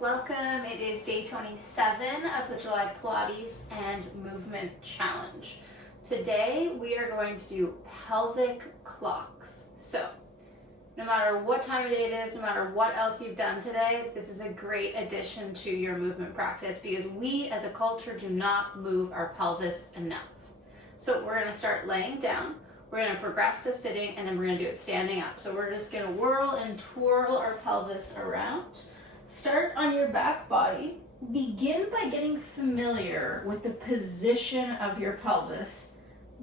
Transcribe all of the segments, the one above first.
Welcome. It is day 27 of the July Pilates and Movement Challenge. Today we are going to do pelvic clocks. So no matter what time of day it is, no matter what else you've done today, this is a great addition to your movement practice because we as a culture do not move our pelvis enough. So we're going to start laying down. We're going to progress to sitting, and then we're going to do it standing up. So we're just going to whirl and twirl our pelvis around. Start on your back body. Begin by getting familiar with the position of your pelvis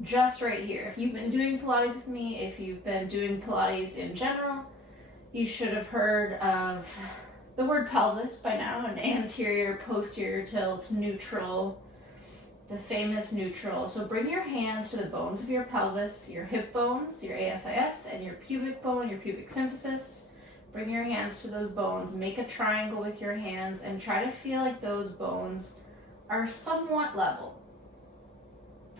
just right here. If you've been doing Pilates with me, if you've been doing Pilates in general, you should have heard of the word pelvis by now, an anterior, posterior tilt, neutral, the famous neutral. So bring your hands to the bones of your pelvis, your hip bones, your ASIS, and your pubic bone, your pubic symphysis. Bring your hands to those bones, make a triangle with your hands, and try to feel like those bones are somewhat level.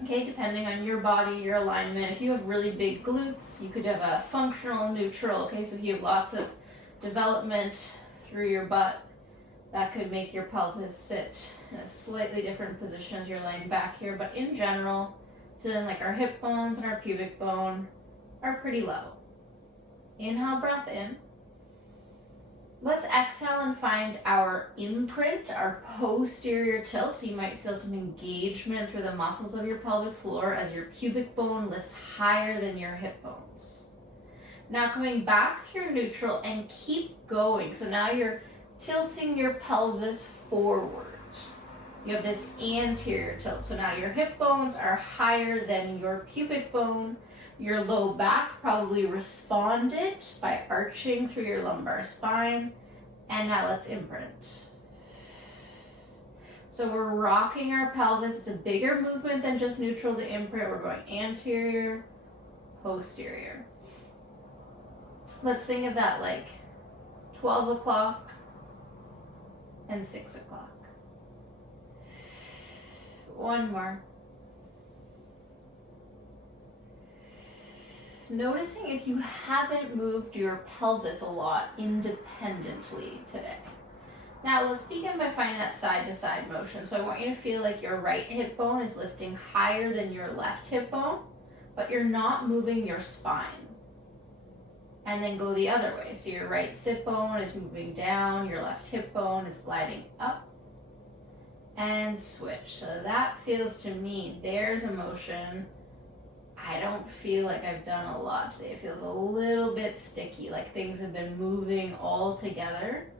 Okay, depending on your body, your alignment. If you have really big glutes, you could have a functional neutral. Okay, so if you have lots of development through your butt, that could make your pelvis sit in a slightly different position as you're laying back here. But in general, feeling like our hip bones and our pubic bone are pretty level. Inhale, breath in. Let's exhale and find our imprint, our posterior tilt. So you might feel some engagement through the muscles of your pelvic floor as your pubic bone lifts higher than your hip bones. Now coming back to your neutral and keep going. So now you're tilting your pelvis forward. You have this anterior tilt. So now your hip bones are higher than your pubic bone. Your low back probably responded by arching through your lumbar spine. And now let's imprint. So we're rocking our pelvis. It's a bigger movement than just neutral to imprint. We're going anterior, posterior. Let's think of that like 12 o'clock and 6 o'clock. One more. Noticing if you haven't moved your pelvis a lot independently today. Now let's begin by finding that side to side motion. So I want you to feel like your right hip bone is lifting higher than your left hip bone, but you're not moving your spine. And then go the other way. So your right sit bone is moving down, your left hip bone is gliding up, and switch. So that feels to me, there's a motion. I don't feel like I've done a lot today. It feels a little bit sticky, like things have been moving all together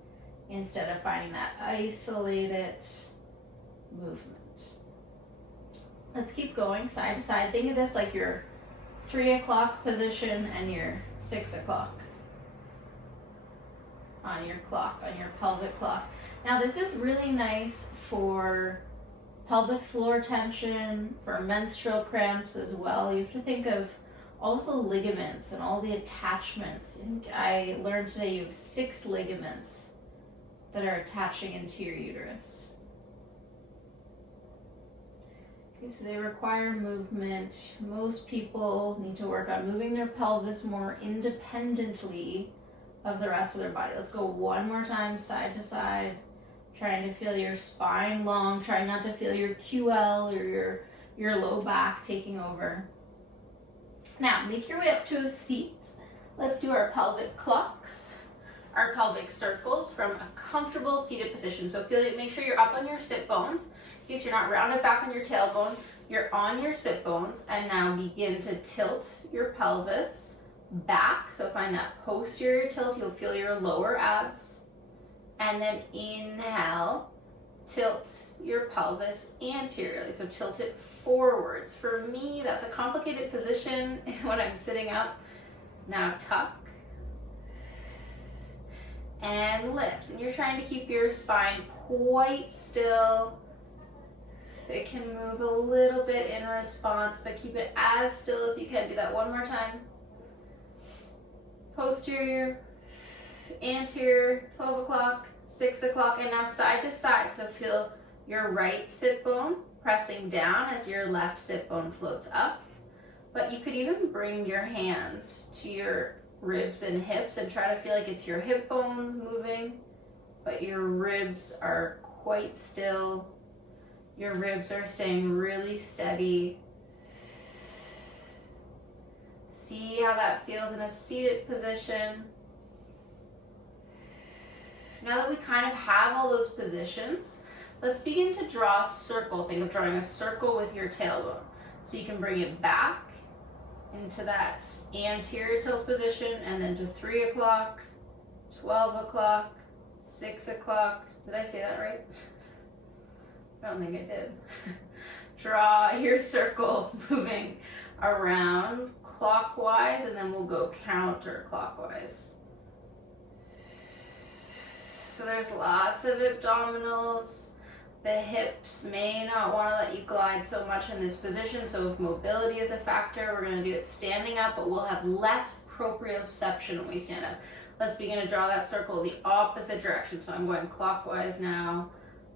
instead of finding that isolated movement. Let's keep going side to side. Think of this like your 3 o'clock position and your 6 o'clock on your clock, on your pelvic clock. Now this is really nice for pelvic floor tension, for menstrual cramps as well. You have to think of all of the ligaments and all the attachments. I learned today you have 6 ligaments that are attaching into your uterus. Okay, so they require movement. Most people need to work on moving their pelvis more independently of the rest of their body. Let's go one more time, side to side. Trying to feel your spine long, trying not to feel your QL or your low back taking over. Now, make your way up to a seat. Let's do our pelvic clocks, our pelvic circles from a comfortable seated position. So make sure you're up on your sit bones. In case you're not rounded back on your tailbone, you're on your sit bones, and now begin to tilt your pelvis back. So find that posterior tilt, you'll feel your lower abs. And then inhale, tilt your pelvis anteriorly. So tilt it forwards. For me, that's a complicated position when I'm sitting up. Now tuck and lift. And you're trying to keep your spine quite still. It can move a little bit in response, but keep it as still as you can. Do that one more time. Posterior, anterior, 12 o'clock, 6 o'clock, and now side to side. So feel your right sit bone pressing down as your left sit bone floats up. But you could even bring your hands to your ribs and hips and try to feel like it's your hip bones moving but your ribs are quite still. Your ribs are staying really steady. See how that feels in a seated position. Now that we kind of have all those positions, let's begin to draw a circle. Think of drawing a circle with your tailbone. So you can bring it back into that anterior tilt position, and then to 3 o'clock, 12 o'clock, 6 o'clock. Did I say that right? I don't think I did. Draw your circle moving around clockwise, and then we'll go counterclockwise. So there's lots of abdominals. The hips may not want to let you glide so much in this position, so if mobility is a factor, we're going to do it standing up, but we'll have less proprioception when we stand up. Let's begin to draw that circle the opposite direction. So I'm going clockwise now.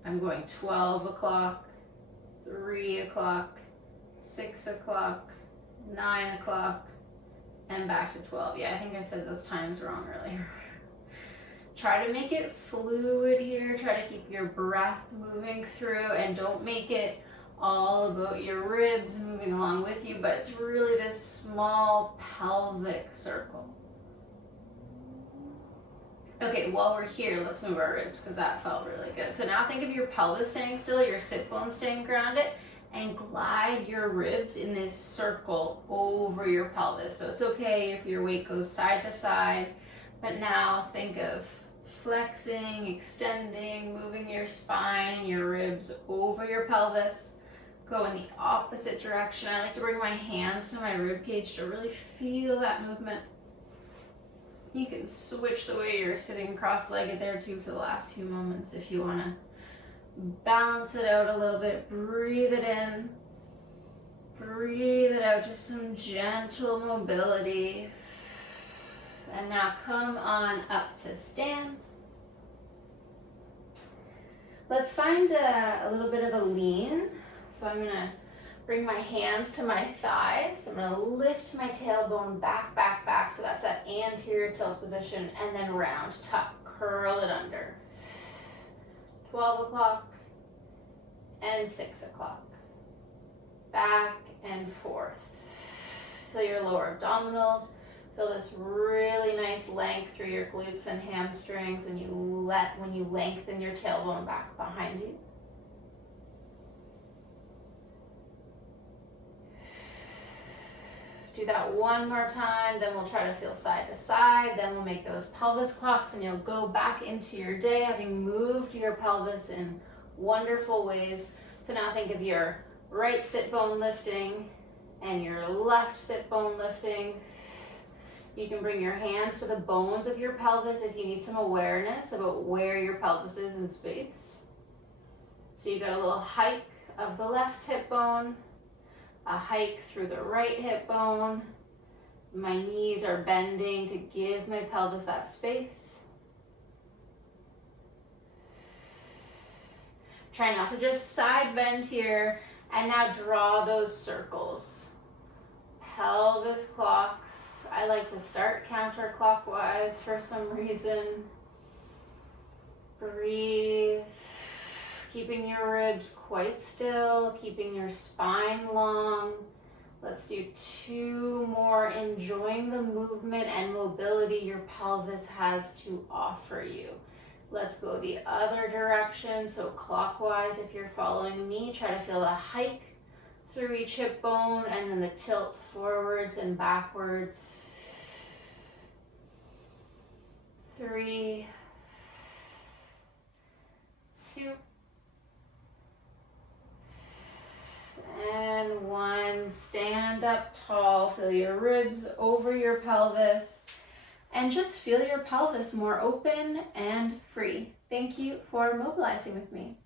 I'm going 12 o'clock, 3 o'clock, 6 o'clock, 9 o'clock, and back to 12. Yeah, I think I said those times wrong earlier. Try to make it fluid here. Try to keep your breath moving through, and don't make it all about your ribs moving along with you, but it's really this small pelvic circle. Okay, while we're here, let's move our ribs because that felt really good. So now think of your pelvis staying still, your sit bones staying grounded, and glide your ribs in this circle over your pelvis. So it's okay if your weight goes side to side, but now think of flexing, extending, moving your spine and your ribs over your pelvis. Go in the opposite direction. I like to bring my hands to my rib cage to really feel that movement. You can switch the way you're sitting cross-legged there too for the last few moments if you want to balance it out a little bit. Breathe it in, breathe it out, just some gentle mobility. And now come on up to stand. Let's find a little bit of a lean. So I'm going to bring my hands to my thighs. I'm going to lift my tailbone back, back, back. So that's that anterior tilt position. And then round, tuck, curl it under. 12 o'clock and 6 o'clock. Back and forth. Feel your lower abdominals. Feel this really nice length through your glutes and hamstrings, and when you lengthen your tailbone back behind you. Do that one more time, then we'll try to feel side to side, then we'll make those pelvis clocks, and you'll go back into your day having moved your pelvis in wonderful ways. So now think of your right sit bone lifting and your left sit bone lifting. You can bring your hands to the bones of your pelvis if you need some awareness about where your pelvis is in space. So you got a little hike of the left hip bone, a hike through the right hip bone. My knees are bending to give my pelvis that space. Try not to just side bend here, and now draw those circles. Pelvis clocks. I like to start counterclockwise for some reason. Breathe. Keeping your ribs quite still, keeping your spine long. Let's do 2 more, enjoying the movement and mobility your pelvis has to offer you. Let's go the other direction, so clockwise if you're following me. Try to feel a hike through each hip bone, and then the tilt forwards and backwards. 3, 2, and 1. Stand up tall, feel your ribs over your pelvis, and just feel your pelvis more open and free. Thank you for mobilizing with me.